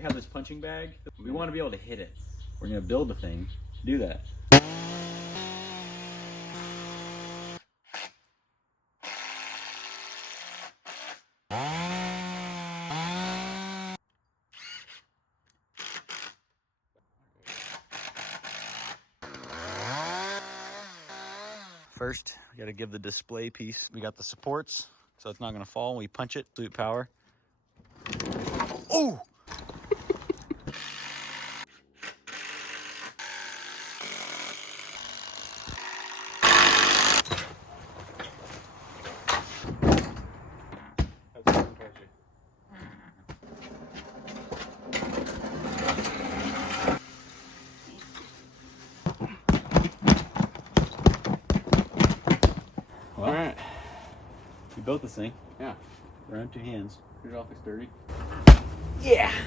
We have this punching bag. We want to be able to hit it. We're going to build the thing to do that. First, we got to give the display piece. We got the supports, so it's not going to fall when we punch it. Absolute power. Oh! Well, all right. We built this thing. Yeah. Around 2 hands. Get it awfully sturdy. Yeah.